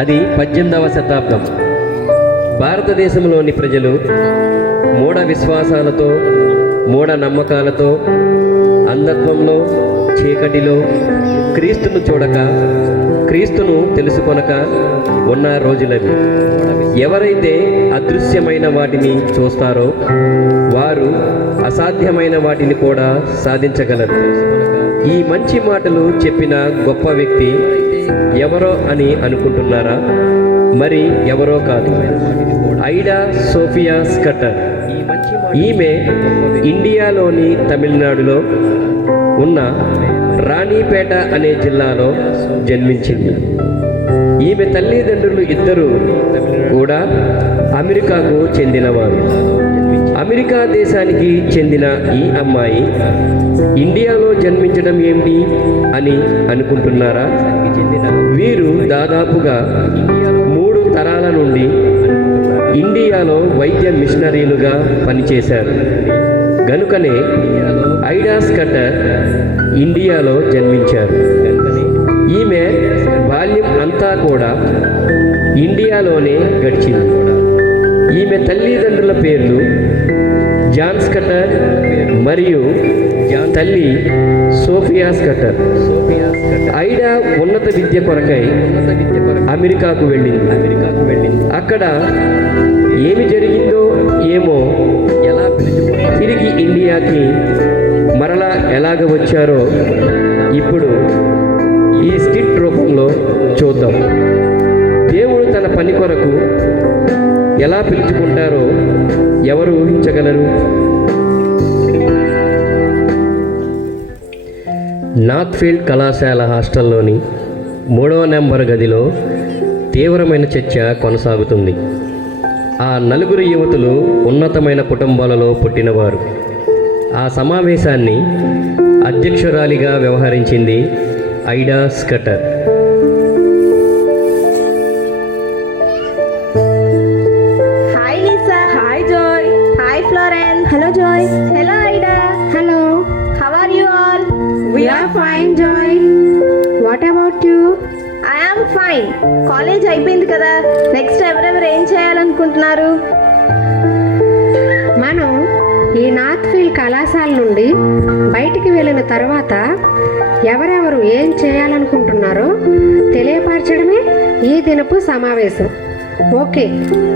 అది 18వ శతాబ్దం. భారతదేశంలోని ప్రజలు మూఢ విశ్వాసాలతో, మూఢ నమ్మకాలతో, అంధత్వంలో, చీకటిలో క్రీస్తును చూడక, క్రీస్తును తెలుసుకొనక ఉన్న రోజులవి. ఎవరైతే అదృశ్యమైన వాటిని చూస్తారో వారు అసాధ్యమైన వాటిని కూడా సాధించగలరు. ఈ మంచి మాటలు చెప్పిన గొప్ప వ్యక్తి ఎవరో అని అనుకుంటున్నారా? మరి ఎవరో కాదు, ఐడా సోఫియా స్కటర్. ఈమె ఇండియాలోని తమిళనాడులో ఉన్న రాణిపేట అనే జిల్లాలో జన్మించింది. ఈమె తల్లిదండ్రులు ఇద్దరు కూడా అమెరికాకు చెందినవారు. అమెరికా దేశానికి చెందిన ఈ అమ్మాయి ఇండియాలో జన్మించడం ఏమిటి అని అనుకుంటున్నారా? వీరు దాదాపుగా 3 తరాల నుండి ఇండియాలో వైద్య మిషనరీలుగా పనిచేశారు. గనుకనే ఐడా స్కటర్ ఇండియాలో జన్మించారు. ఈమె బాల్యం అంతా కూడా ఇండియాలోనే గడిచింది. ఈమె తల్లిదండ్రుల పేర్లు జాన్ స్కటర్ మరియు తల్లి సోఫియా స్కటర్. ఐడా ఉన్నత విద్య కొరకై అమెరికాకు వెళ్ళింది. అక్కడ ఏమి జరిగిందో ఏమో, తిరిగి ఇండియాకి మరలా ఎలాగ వచ్చారో ఇప్పుడు ఈ స్కిట్ రూపంలో చూద్దాం. దేవుడు తన పని కొరకు ఎలా పిలుచుకుంటారో ఎవరు ఊహించగలరు? నార్త్ఫీల్డ్ కళాశాల హాస్టల్లోని 3వ నెంబర్ గదిలో తీవ్రమైన చర్చ కొనసాగుతుంది. ఆ 4 యువతులు ఉన్నతమైన కుటుంబాలలో పుట్టినవారు. ఆ సమావేశాన్ని అధ్యక్షురాలిగా వ్యవహరించింది Ida Scudder. Hi Lisa. Hi Joy. Hi Florence. Hello Joy. Hello Ida. Hello. How are you all? We are fine, Joy. What about you? I am fine. College అయిపోయింది కదా, నెక్స్ట్ ఎవరెవరు ఏం చేయాలనుకుంటున్నారు? మనం ఈ నార్త్ఫీల్డ్ కళాశాల నుండి బయటికి వెళ్ళిన తర్వాత ఎవరెవరు ఏం చేయాలనుకుంటున్నారో తెలియపరచడమే ఈ దినపు సమావేశం. ఓకే,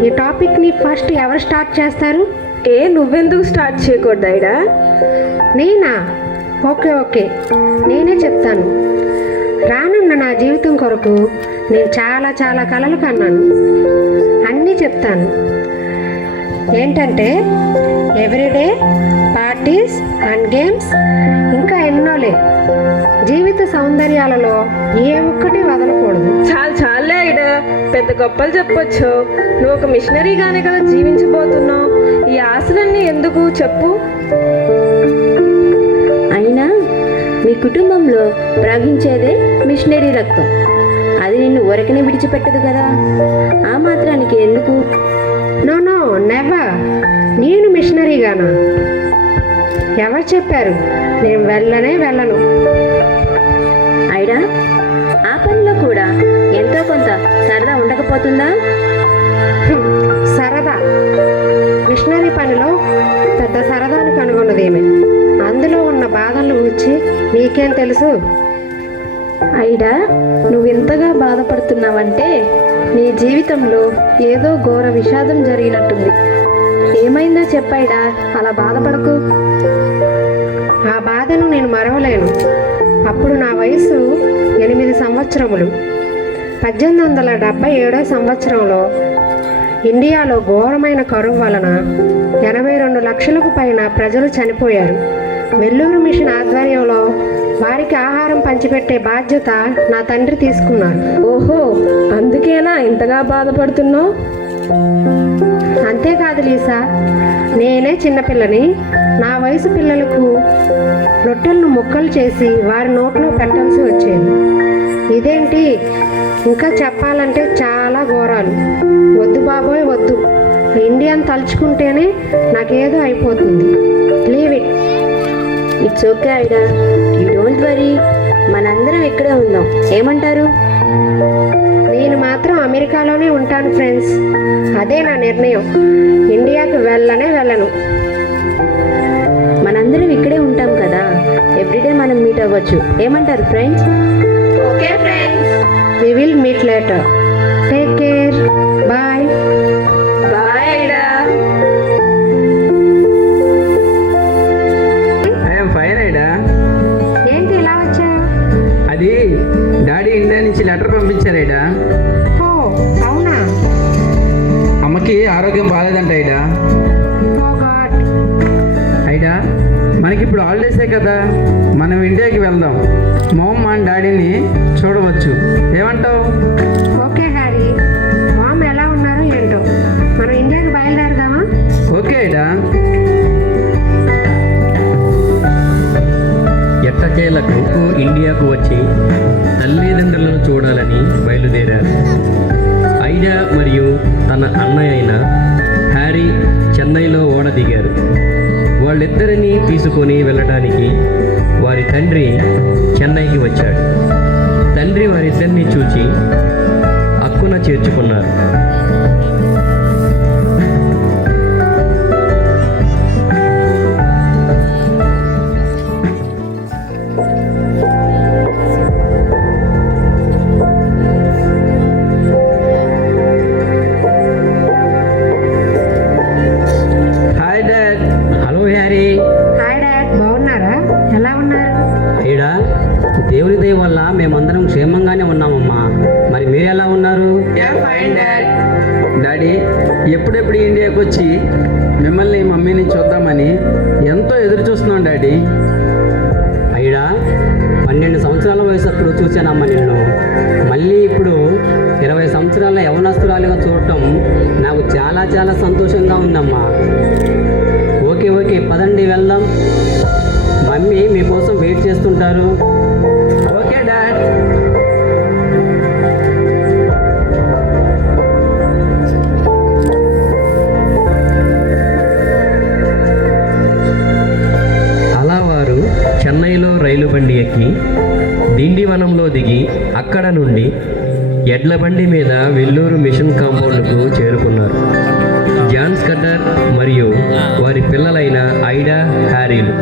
ఈ టాపిక్ని ఫస్ట్ ఎవరు స్టార్ట్ చేస్తారు? నువ్వెందుకు స్టార్ట్ చేయకూడదు ఐడా? నేనా? ఓకే, నేనే చెప్తాను. రానున్న నా జీవితం కొరకు నేను చాలా కలలు కన్నాను. అన్నీ చెప్తాను. ఏంటంటే ఎవ్రీడే పార్టీస్ అండ్ గేమ్స్, ఇంకా ఎన్నోలే. జీవిత సౌందర్యాలలో ఏ ఒక్కటి వదలకూడదు. చాలే ఐడా, పెద్ద గొప్పలు చెప్పొచ్చు. నువ్వు ఒక మిషనరీగానే కదా జీవించబోతున్నావు. ఈ ఆశలన్నీ ఎందుకు చెప్పు? అయినా మీ కుటుంబంలో ప్రవహించేదే మిషనరీ రక్తం. అది నిన్ను ఊరకనే విడిచిపెట్టదు కదా, ఆ మాత్రానికి ఎందుకు? No never. నేను మిషనరీగానా? ఎవరు చెప్పారు? నేను వెళ్ళను. ఐడా, ఆ పనిలో కూడా ఎంతో కొంత సరదా ఉండకపోతుందా? సరదా? మిషనరీ పనిలో పెద్ద సరదాను కనుగొన్నదేమే. అందులో ఉన్న బాధలను గురించి నీకేం తెలుసు? ఐడా, నువ్వు ఇంతగా బాధపడుతున్నావంటే నీ జీవితంలో ఏదో ఘోర విషాదం జరిగినట్టుంది. ఏమైందో చెప్పైడా, అలా బాధపడకు. ఆ బాధను నేను మరవలేను. అప్పుడు నా వయసు 8 సంవత్సరములు. 1877 సంవత్సరంలో ఇండియాలో ఘోరమైన కరువు వలన 82 లక్షలకు పైన ప్రజలు చనిపోయారు. వెల్లూరు మిషన్ ఆధ్వర్యంలో వారికి ఆహారం పంచిపెట్టే బాధ్యత నా తండ్రి తీసుకున్నారు. ఓహో, అందుకేనా ఇంతగా బాధపడుతున్నావు? అంతేకాదు లీసా, నేనే చిన్నపిల్లని. నా వయసు పిల్లలకు రొట్టెలను ముక్కలు చేసి వారి నోట్లో పెట్టాల్సి వచ్చేది. ఇదేంటి, ఇంకా చెప్పాలంటే చాలా ఘోరాలు. వద్దు బాబోయ్ వద్దు. ఇండియాని తలుచుకుంటేనే నాకేదో అయిపోతుంది. Leave it. It's okay ఐడా, you don't worry. మనందరం ఇక్కడే ఉందాం, ఏమంటారు? నేను మాత్రం అమెరికాలోనే ఉంటాను ఫ్రెండ్స్. అదే నా నిర్ణయం. ఇండియాకి వెళ్ళను. మనందరం ఇక్కడే ఉంటాం కదా, ఎవ్రీడే మనం మీట్ అవ్వచ్చు. ఏమంటారు friends? Okay friends. We will meet later. Take care. Bye. Bye Ida. I'm fine Ida. ఏంటి ఇలా వచ్చా? అది డాడీ ఇండియా నుంచి లెటర్ పంపించారైడా. ఓ అవునా? అమ్మకి ఆరోగ్యం బాగాలేదంట ఐడా. ఓ గాడ్. ఐడా, మనకి ఇప్పుడు హాలిడేసే కదా, మనం ఇండియాకి వెళ్దాం. మామ్ అండ్ డాడీని చూడవచ్చు. ఏమంటావు? Okay Harry. మామ్ ఎలా ఉన్నారు ఏంటో, మనం ఇండియాకి బయలుదేరదామా? ఓకే ఐడా. ఎట్టకేలకు ఇండియాకు వచ్చి తల్లిదండ్రులను చూడాలని బయలుదేరారు. ఐడా మరియు తన అన్నయ్య అయిన హ్యారీ చెన్నైలో ఓడ దిగారు. వాళ్ళిద్దరినీ తీసుకొని వెళ్ళడానికి వారి తండ్రి చెన్నైకి వచ్చాడు. తండ్రి వారిద్దరినీ చూచి అక్కున చేర్చుకున్నారు. Hi dad. Hello Harry. Hi dad. బాగున్నారా? ఎలా ఉన్నారు? ఈడ దేవుని దయ వల్ల మేమందరం క్షేమంగానే ఉన్నామమ్మా. మరి మీరు ఎలా ఉన్నారు? Fine dad. డాడీ, ఎప్పుడెప్పుడు ఇండియాకి వచ్చి మిమ్మల్ని మమ్మీని చూద్దామని ఎంతో ఎదురు చూస్తున్నాం డాడీ. ఈడ 12 సంవత్సరాల వయసు అప్పుడు చూశానమ్మా నిన్ను. మళ్ళీ ఇప్పుడు 20 సంవత్సరాల యవనస్తురాలుగా చూడటం నాకు చాలా చాలా సంతోషంగా ఉందమ్మా. ఓకే పదండి వెళ్దాం. మమ్మీ మీకోసం వెయిట్ చేస్తుంటారు. Okay dad. అలా వారు చెన్నైలో రైలు బండి ఎక్కి దిండివనంలో దిగి అక్కడ నుండి ఎడ్ల బండి మీద వెల్లూరు మిషన్ కాంపౌండ్కు చేరుకున్నారు. జాన్ స్కడ్డర్ మరియు వారి పిల్లలైన ఐడా, హ్యారీలు.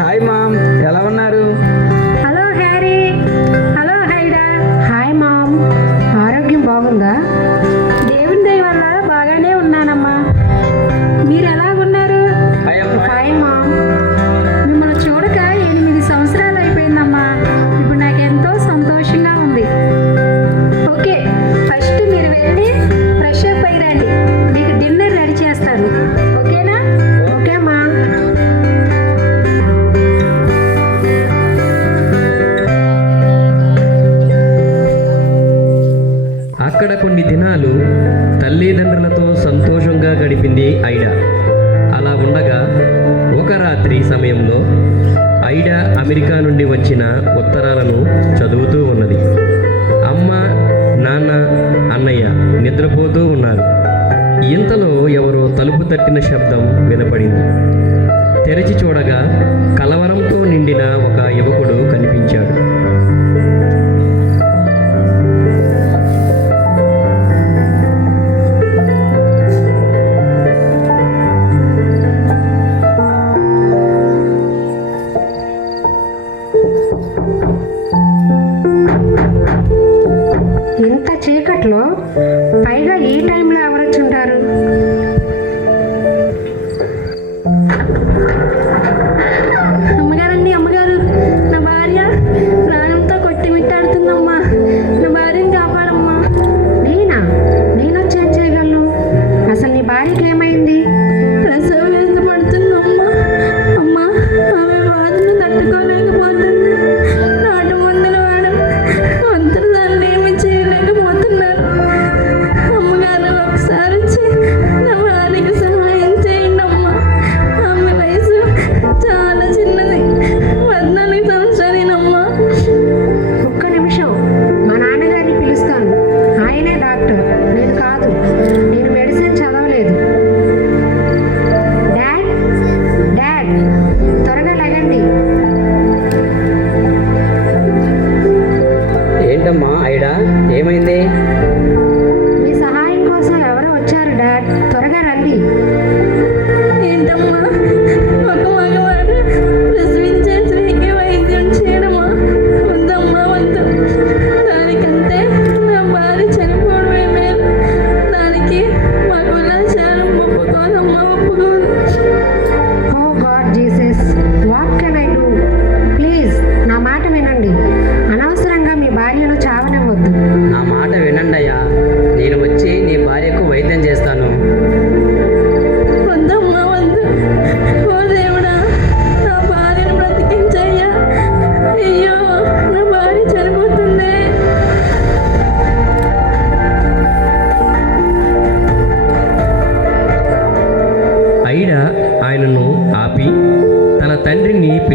హాయ్ మామ్, ఎలా ఉన్నారు? Hello Harry. Hello Ida. Hi mom. ఆరోగ్యం బాగుందా? దేవుని దయ వల్ల బాగానే ఉన్నానమ్మా. మీరు ఎలా ఉన్నారు? Hi mom. మిమ్మల్ని చూడక 8 సంవత్సరాలు అయిపోయిందమ్మా. ఇప్పుడు నాకు ఎంతో సంతోషంగా ఉంది. ఓకే, ఫస్ట్ మీరు వెళ్ళి ఫ్రెష్ అప్ అయ్యి రండి. మీకు డిన్నర్ రెడీ చేస్తాను. ఓకేనా? Okay mom. అక్కడ కొన్ని దినాలు తల్లిదండ్రులతో సంతోషంగా గడిపింది ఐడా. అలా ఉండగా ఒక రాత్రి సమయంలో ఐడా అమెరికా నుండి వచ్చిన ఉత్తరాలను చదువుతూ ఉన్నది. అమ్మ, నాన్న, అన్నయ్య నిద్రపోతూ ఉన్నారు. ఇంతలో ఎవరో తలుపు తట్టిన శబ్దం వినపడింది. తెరిచి చూడగా కలవరంతో నిండిన ఒక యువకుడు కనిపించాడు. ఇంత చీకట్లో, పైగా ఈ టైంలో ఎవరొచ్చుంటారు? అమ్మగారండి, అమ్మగారు, నా భార్య ప్రాణంతో కొట్టిమిట్టాడుతుందమ్మా. నా భార్యను కాపాడమ్మా. నేనొచ్చేం చేయగలను? అసలు నీ భార్యకి ఏమైంది? ప్రసవ వేద పడుతుందమ్మా. అమ్మా, ఆమె బాధను తట్టుకోలేకపోతుంది. నాటు మందుల వాడు అందరూ దాన్ని ఏమి చేయలేకపోతున్నారు. అమ్మగారు,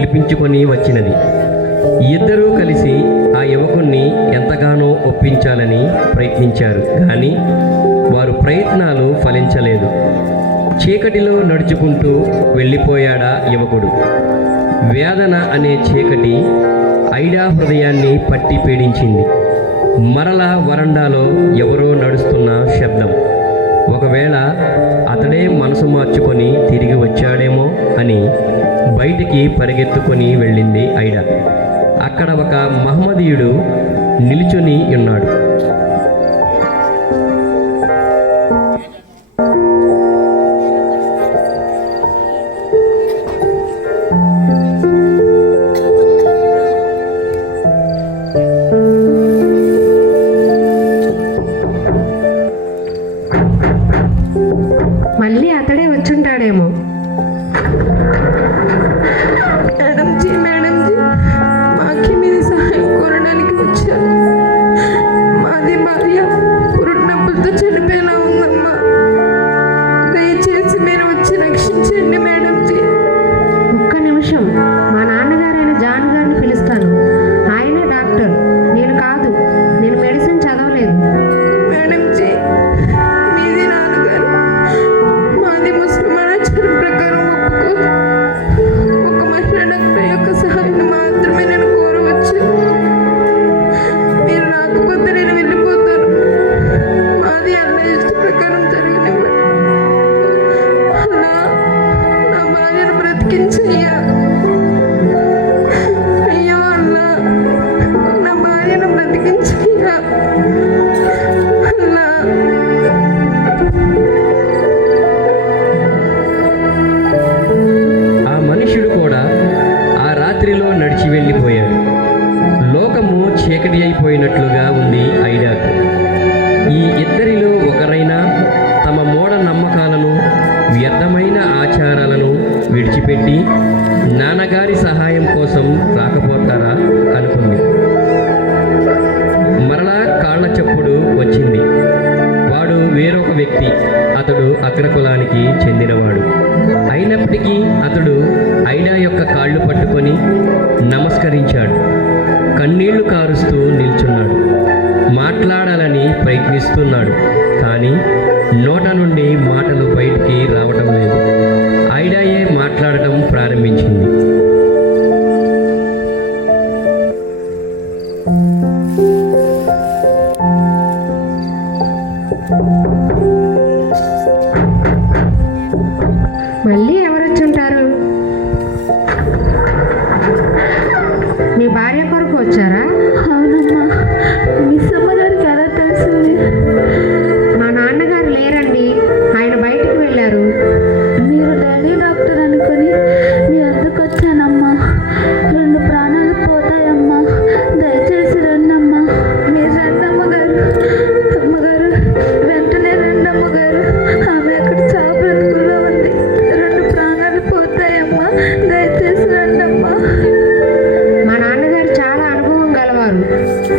పిలిపించుకొని వచ్చినది. ఇద్దరూ కలిసి ఆ యువకుణ్ణి ఎంతగానో ఒప్పించాలని ప్రయత్నించారు, కానీ వారు ప్రయత్నాలు ఫలించలేదు. చీకటిలో నడుచుకుంటూ వెళ్ళిపోయాడా యువకుడు. వేదన అనే చీకటి ఐడా హృదయాన్ని పట్టి పీడించింది. మరలా వరండాలో ఎవరో నడుస్తున్న శబ్దం. ఒకవేళ అతడే మనసు మార్చుకొని తిరిగి వచ్చాడేమో అని బయటికి పరిగెత్తుకొని వెళ్ళింది ఐడా. అక్కడ ఒక మహమ్మదీయుడు నిలుచుని ఉన్నాడు. మళ్ళీ అతడే వచ్చుంటాడేమో. మేడం జీ, మాకి మీది సహాయం కోరడానికి వచ్చాను. మాది భార్య పురుటినొప్పులతో చనిపోయినా ఉందమ్మా. దయచేసి మీరు వచ్చి రక్షించండి మేడం జీ. ఒక్క నిమిషం, మా నాన్నగారైన జాన్ గారిని పిలుస్తాను. ఆయనే డాక్టర్, నేను కాదు. నేను మెడిసిన్ చదవలేదు. మేడం జీ, మీది నాన్నగారు, మాది ముస్లిం ఆచారం ప్రకారం ఒప్పుకోదు. ఒక మహిళా డాక్టర్ యొక్క సహాయం మాత్రమే నేను కోరవచ్చు. మీరు రాకపోతే నేను వెళ్ళిపోతాను. మాది అన్న ఇష్ట ప్రకారం జరగనివ్వండి. అన్నా, నా భార్యను బ్రతికించయ్యా. అయ్యో అన్నా, నా భార్యను బ్రతికించయ్యా. అన్నా. ఆ మనుష్యుడు కూడా ఆ రాత్రిలో నడిచి వెళ్ళిపోయాడు. లోకము చీకటి అయిపోయినట్లుగా ఉంది ఐడాకు. ఈ ఇద్దరిలో ఒకరైనా తమ మూఢ నమ్మకాలను, వ్యర్థమైన ఆచారాలను విడిచిపెట్టి నాన్నగారి సహాయం కోసం రాకపోతారా అనుకుంది. మరలా కాళ్ళ చప్పుడు వచ్చింది. వాడు వేరొక వ్యక్తి. అతడు అగ్రకులానికి చెందినవాడు. అయినప్పటికీ అతడు ఐడా యొక్క కాళ్ళు పట్టుకొని నమస్కరించాడు. కన్నీళ్లు కారుస్తూ నిల్చున్నాడు. మాట్లాడాలని ప్రయత్నిస్తున్నాడు, కానీ నోట నుండి మాటలు బయటికి రావటం లేదు. ఐడాయే మాట్లాడటం ప్రారంభించింది. మళ్ళీ ఎవరొచ్చుంటారు? మీ భార్య కొరకు వచ్చారా? అవునమ్మా, మిస్ అమ్మగారికి ఎలా తెలిసింది? మా నాన్నగారు లేరండి, ఆయన బయటికి వెళ్ళారు. మీరు లేడీ డాక్టర్ అనుకుని మీ వద్దకు వచ్చానమ్మా. 2 ప్రాణాలు పోతాయమ్మా. దయచేసి రండమ్మా. మీరు రండి అమ్మగారు. అమ్మగారు, వెంటనే రండి అమ్మగారు. ఆమె అక్కడ చావు బ్రతుకుల్లో ఉంది. 2 ప్రాణాలు పోతాయమ్మా. దయచేసి రండమ్మా. మా నాన్నగారు చాలా అనుభవం గలవారు.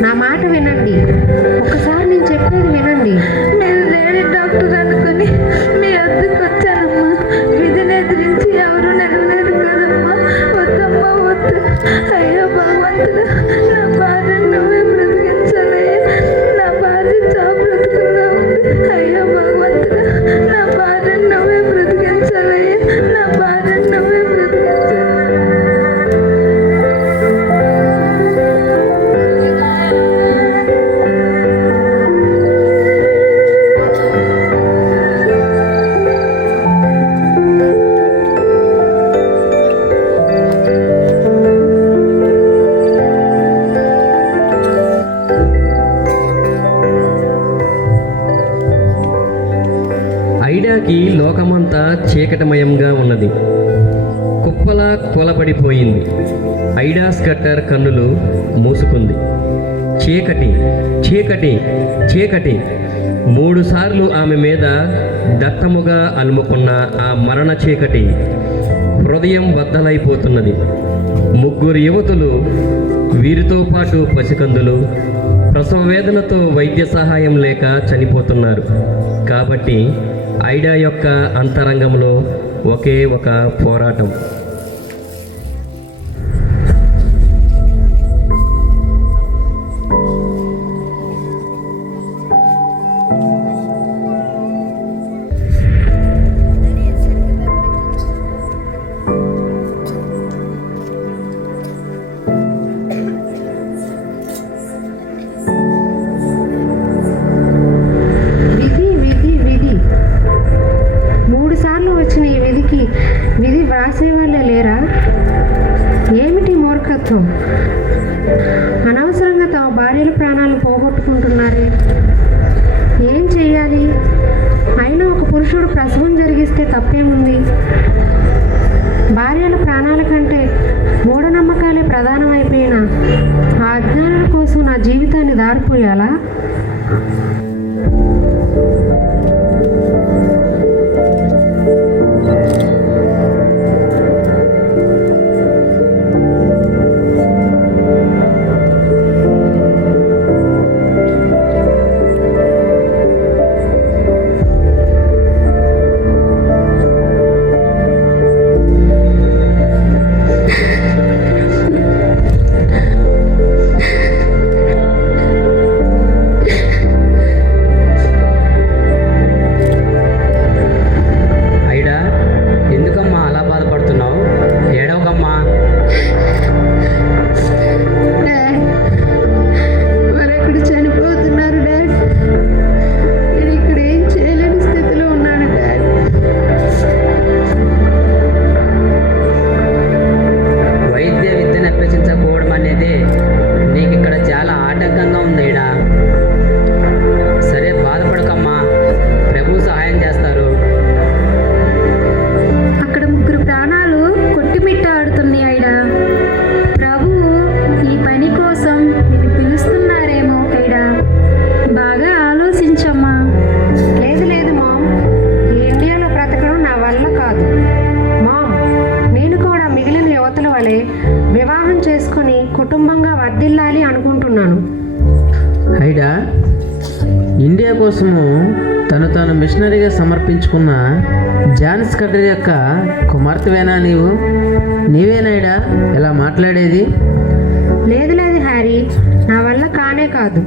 నా మాట వినండి. ఒకసారి నేను చెప్పేది వినండి. మీరు లేడీ డాక్టర్ అనుకుని మీ వద్దకు వచ్చానమ్మా. విధిని ఎదిరించి ఎవరు నిలవలేరు కదమ్మా. వద్దమ్మా, వద్దు. అయ్యో భగవంతుడు, నా భార్యను నువ్వే బ్రతికించాలి. నా భార్య చావు బ్రతుకుల్లో ఉంది. అయ్యో భగవంతుడు, నా భార్యను నువ్వే బ్రతికించాలి. నా భార్యను నువ్వే బ్రతికించాలి. ఐడాకి లోకమంతా చీకటమయంగా ఉన్నది. కుప్పలా కొలబడిపోయింది. ఐడా స్కట్టర్ కన్నులు మూసుకుంది. చీకటి, చీకటి, చీకటి. 3 సార్లు ఆమె మీద దట్టముగా అలుముకున్న ఆ మరణ చీకటి హృదయం బద్దలైపోతున్నది. 3 యువతులు, వీరితో పాటు పసికందులు ప్రసవ వేదనతో వైద్య సహాయం లేక చనిపోతున్నారు. కాబట్టి ఐడా యొక్క అంతరంగంలో ఒకే ఒక పోరాటం. అనవసరంగా తమ భార్యల ప్రాణాలను పోగొట్టుకుంటున్నారే. ఏం చెయ్యాలి? అయినా ఒక పురుషుడు ప్రసవం జరిగిస్తే తప్పేముంది? భార్యల ప్రాణాల కంటే మూఢనమ్మకాలే ప్రధానమైపోయిన ఆ అజ్ఞానుల కోసం నా జీవితాన్ని దారిపోయాలా? ఐడా, ఎందుకమ్మా అలా బాధపడుతున్నావు? ఏడవకమ్మా. మరొకడు చనిపోతున్నారు డాడ్. నేను ఇక్కడ ఏం చేయలేని స్థితిలో ఉన్నాను డాడ్. వైద్య విద్యను అభ్యసించకపోవడం అనేది నీకు ఇక్కడ చాలా ఆటంకంగా ఉంది ఐడా. సరే, బాధపడకమ్మా, ప్రభు సహాయం చేస్తారు. అక్కడ 3 ప్రాణాలు కొట్టుమిట్టాడుతున్నాయి ఐడా. ప్రభువు ఈ పని కోసం నిన్ను పిలుస్తున్నారేమో ఐడా. బాగా ఆలోచించమ్మా. లేదు లేదు మామ్, ఈ ఇండియాలో బ్రతకడం నా వల్ల కాదు. మామ్, నేను కూడా మిగిలిన యువతుల వలె వివాహం చేసుకుని కుటుంబంగా వర్ధిల్లాలి అనుకుంటున్నాను. ఐడా, ఇండియా కోసము తాను మిషనరీగా సమర్పించుకున్న జాన్ స్కటర్ యొక్క కుమార్తెవేనా నీవు? నీవేనాయిడా ఇలా మాట్లాడేది? లేదు లేదు హ్యారీ, నా వల్ల కానే కాదు.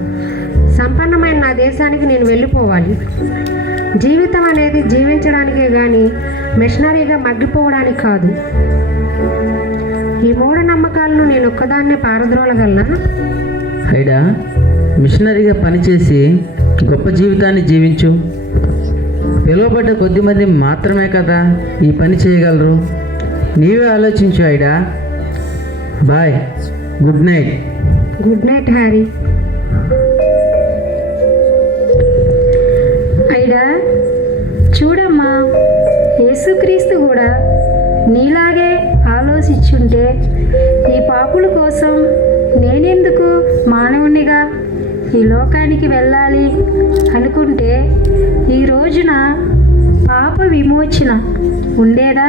సంపన్నమైన నా దేశానికి నేను వెళ్ళిపోవాలి. జీవితం అనేది జీవించడానికే కానీ మిషనరీగా మగ్గిపోవడానికి కాదు. ఈ మూఢనమ్మకాలను నేను ఒక్కదాన్నే పారద్రోలగలనా? ఐడా, మిషనరీగా పనిచేసి గొప్ప జీవితాన్ని జీవించు. పిలువబడ్డ కొద్దిమంది మాత్రమే కదా ఈ పని చేయగలరు. నీవే ఆలోచించు Ida. Bye, good night. Good night Harry. Ida, చూడమ్మా, యేసుక్రీస్తు కూడా నీలాగే ఆలోచించుంటే ఈ పాపుల కోసం నేనెందుకు మానవునిగా ఈ లోకానికి వెళ్ళాలి అనుకుంటే ఈ రోజున పాప విమోచన ఉండేదా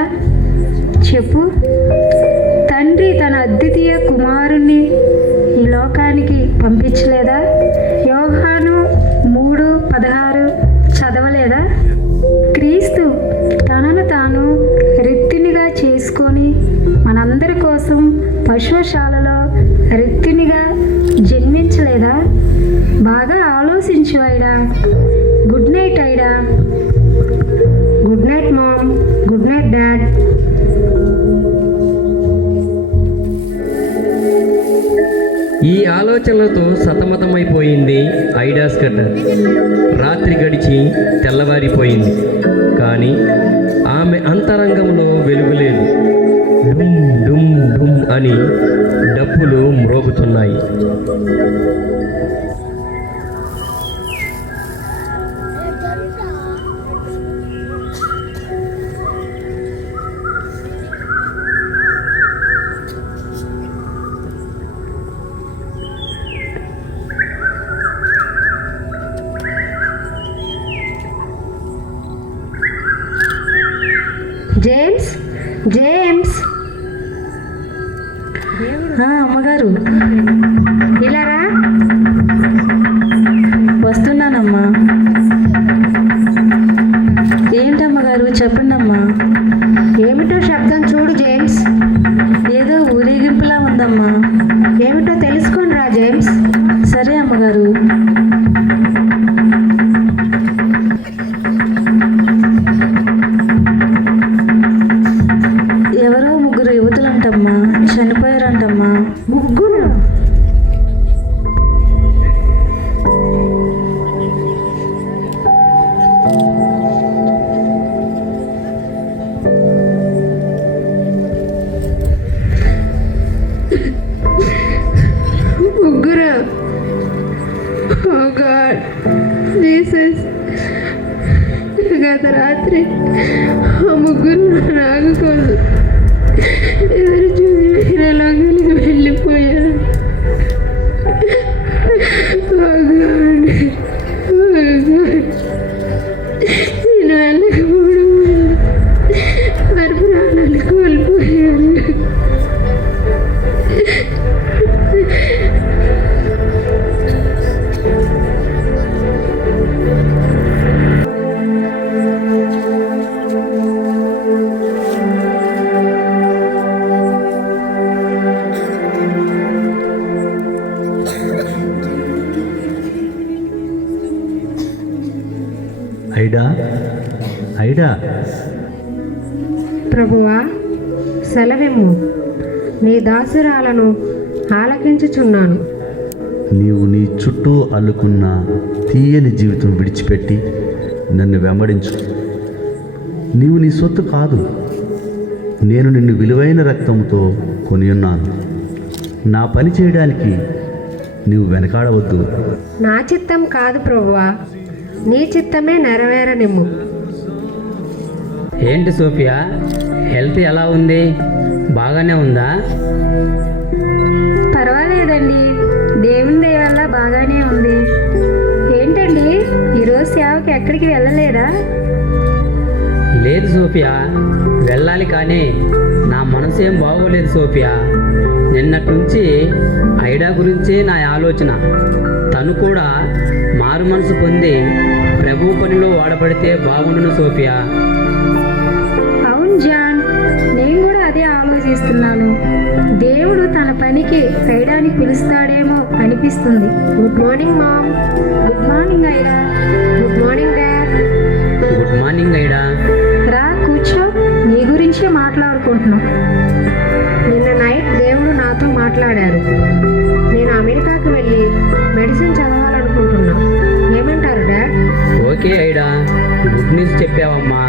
చెప్పు? తండ్రి తన అద్వితీయ కుమారుణ్ణి ఈ లోకానికి పంపించలేదా? యోహాను 3:16 చదవలేదా? క్రీస్తు తనను తాను రిక్తునిగా చేసుకొని మనందరి కోసం పశుశాలలో రిక్తునిగా జన్మించలేదా? బాగా ఆలోచించు Ida. Good night Ida. Good night mom. Good night dad. ఈ ఆలోచనలతో సతమతమైపోయింది ఐడా స్కటర్. రాత్రి గడిచి తెల్లవారిపోయింది, కానీ ఆమె అంతరంగంలో వెలుగులేదు. డుమ్ డుమ్ డుమ్ అని డప్పులు మ్రోగుతున్నాయి. జేమ్స్, జేమ్స్, అమ్మగారు ఇలా రా. వస్తున్నానమ్మా. ఏంటమ్మగారు, చెప్పండి అమ్మా. ఏమిటో శబ్దం చూడు జేమ్స్. ఏదో ఊరేగింపులా ఉందమ్మా. ఏమిటో తెలుసుకొని రా జేమ్స్. సరే అమ్మగారు. ఎవరో 3 యువతులంటమ్మా, చనిపోయారంటమ్మా. 3? కానీ ఆ ముగ్గురు నాకు కోసం ఎదురు చూసి వేరే లోకాలకు వెళ్ళిపోయారు. నేను వెళ్ళకపోవడం వారి ప్రాణాలు కోల్పోయారు. ఐడా ఐడా ప్రభువా, సెలవిమ్ము. నీ దాసురాలను ఆలకించుచున్నాను. నీవు నీ చుట్టూ అల్లుకున్న తీయని జీవితం విడిచిపెట్టి నన్ను వెంబడించు. నీవు నీ సొత్తు కాదు. నేను నిన్ను విలువైన రక్తంతో కొనియున్నాను. నా పని చేయడానికి నీవు వెనకాడవద్దు. నా చిత్తం కాదు ప్రభువా, నీ చిత్తమే నెరవేరనిమ్ము. ఏంటి సోఫియా, హెల్త్ ఎలా ఉంది? బాగానే ఉందా? పర్వాలేదండి, దేవుని దయ వల్ల బాగానే ఉంది. ఏంటండి, ఈరోజు సేవకి ఎక్కడికి వెళ్ళలేదా? లేదు సోఫియా, వెళ్ళాలి కానీ నా మనసు ఏం బాగోలేదు సోఫియా. నిన్నటి నుంచి ఐడా గురించే నా ఆలోచన. తను కూడా మారు మనసు పొంది ప్రభు పనిలో వాడబడితే బాగుండును సోఫియా. అవును జాన్, నేను కూడా అదే ఆలోచిస్తున్నాను. దేవుడు తన పనికి ఐడాని పిలుస్తాడేమో అనిపిస్తుంది. Good morning mom. Good morning Ida. Good morning dad. Good morning Ida. రా కూర్చో, నీ గురించే మాట్లాడుకుంటున్నాం. నిన్న నైట్ దేవుడు నాతో మాట్లాడారు. నేను అమెరికాకు వెళ్ళి మెడిసిన్ చదవాలనుకుంటున్నా. ఏమంటారు dad? Okay Ida, good news చెప్పావమ్మా.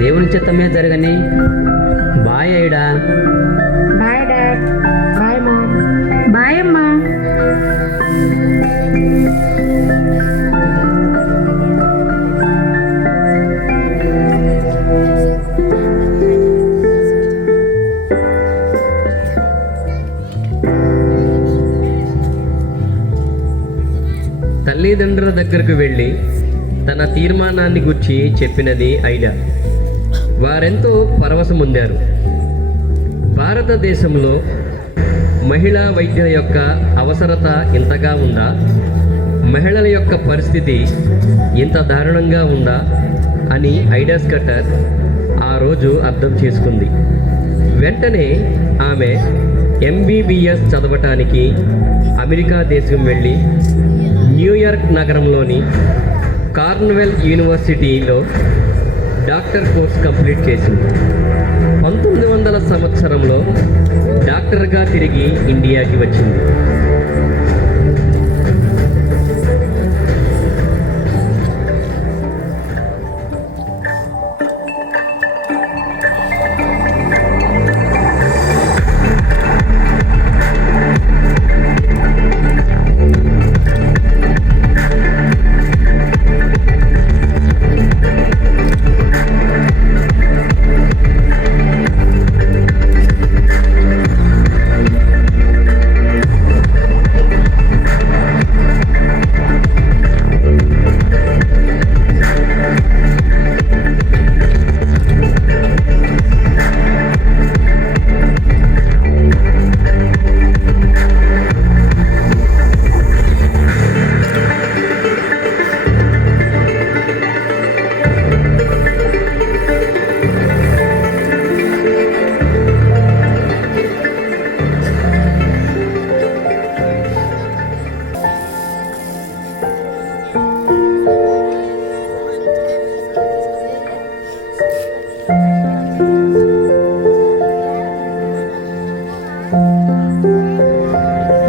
దేవుని చిత్తమే జరగని. Bye Ida. Bye dad. Bye mom. Bye అమ్మా. తల్లిదండ్రుల దగ్గరకు వెళ్ళి తన తీర్మానాన్ని గురించి చెప్పినది ఐడా. వారెంతో పరవశముందారు. భారతదేశంలో మహిళా వైద్యుల యొక్క అవసరత ఇంతగా ఉందా? మహిళల యొక్క పరిస్థితి ఇంత దారుణంగా ఉందా అని ఐడా స్కట్టర్ ఆ రోజు అర్థం చేసుకుంది. వెంటనే ఆమె ఎంబీబీఎస్ చదవటానికి అమెరికా దేశం వెళ్ళి న్యూయార్క్ నగరంలోని కార్న్వెల్ యూనివర్సిటీలో డాక్టర్ కోర్స్ కంప్లీట్ చేసింది. 1900 సంవత్సరంలో డాక్టర్గా తిరిగి ఇండియాకి వచ్చింది.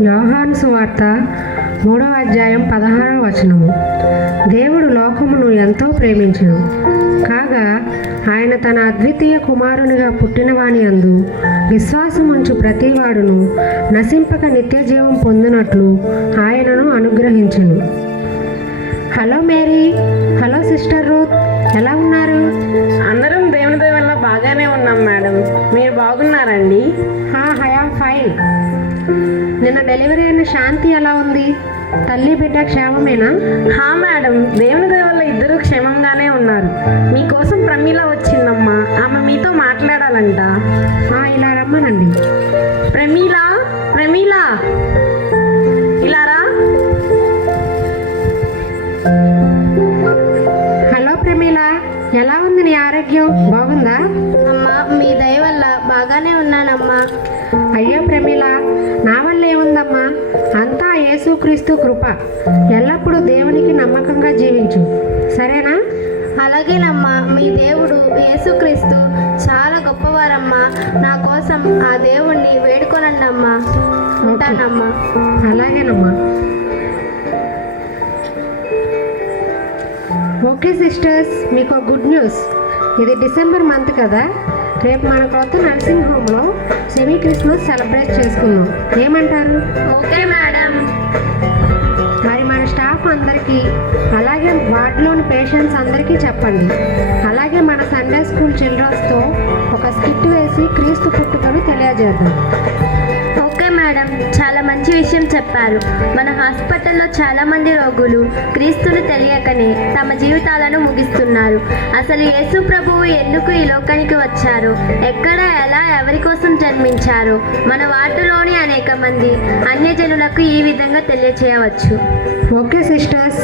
యోహాను సువార్త 3వ అధ్యాయం 16వ వచనము. దేవుడు లోకమును ఎంతో ప్రేమించును, కాగా ఆయన తన అద్వితీయ కుమారునిగా పుట్టినవాని యందు విశ్వాసముంచు ప్రతివాడును నశింపక నిత్య జీవం పొందినట్లు ఆయనను అనుగ్రహించును. Hello Mary. Hello sister Ruth. ఎలా ఉన్నారు? అందరం దేవుని దయ వల్ల బాగానే ఉన్నాం మేడం. మీరు బాగున్నారండి? I am fine. నిన్న డెలివరీ అయిన శాంతి ఎలా ఉంది? తల్లి బిడ్డ క్షేమమేనా? హా మేడం, దేవుని దయ వల్ల ఇద్దరు క్షేమంగానే ఉన్నారు. మీకోసం ప్రమీల వచ్చిందమ్మా. ఆమె మీతో మాట్లాడాలంట. ఇలా రమ్మనండి. ప్రమీల, ప్రమీల, ఇలా రా. హలో ప్రమీల, ఎలా ఉంది నీ ఆరోగ్యం? బాగుందా? అమ్మా, మీ దయ వల్ల బాగానే ఉన్నానమ్మా. అయ్యో ప్రమీల, నా వల్ల ఏముందమ్మా? అంతా యేసుక్రీస్తు కృప. ఎల్లప్పుడూ దేవునికి నమ్మకంగా జీవించు, సరేనా? అలాగేనమ్మా. మీ దేవుడు యేసుక్రీస్తు చాలా గొప్పవారమ్మా. నా కోసం ఆ దేవుణ్ణి వేడుకోనండి అమ్మా. ఉంటానమ్మా. అలాగేనమ్మా. ఓకే సిస్టర్స్, మీకు గుడ్ న్యూస్. ఇది డిసెంబర్ మంత్ కదా, రేపు మన కొత్త నర్సింగ్ హోమ్లో సెమీ క్రిస్మస్ సెలబ్రేట్ చేసుకుందాం. ఏమంటారు? Okay madam. మరి మన స్టాఫ్ అందరికీ, అలాగే వార్డులోని పేషెంట్స్ అందరికీ చెప్పండి. అలాగే మన సండే స్కూల్ చిల్డ్రన్స్తో ఒక స్కిట్ వేసి క్రీస్తు పుట్టుకను తెలియజేద్దాం. ఓకే మేడం, చాలా మంచి విషయం చెప్పారు. మన హాస్పిటల్లో చాలా మంది రోగులు క్రీస్తుని తెలియకనే తమ జీవితాలను ముగిస్తున్నారు. అసలు యేసు ప్రభువు ఎందుకు ఈ లోకానికి వచ్చారు, ఎక్కడ, ఎలా, ఎవరి కోసం జన్మించారు, మన వార్డులోని అనేక మంది అన్యజనులకు ఈ విధంగా తెలియచేయవచ్చు. Okay sisters,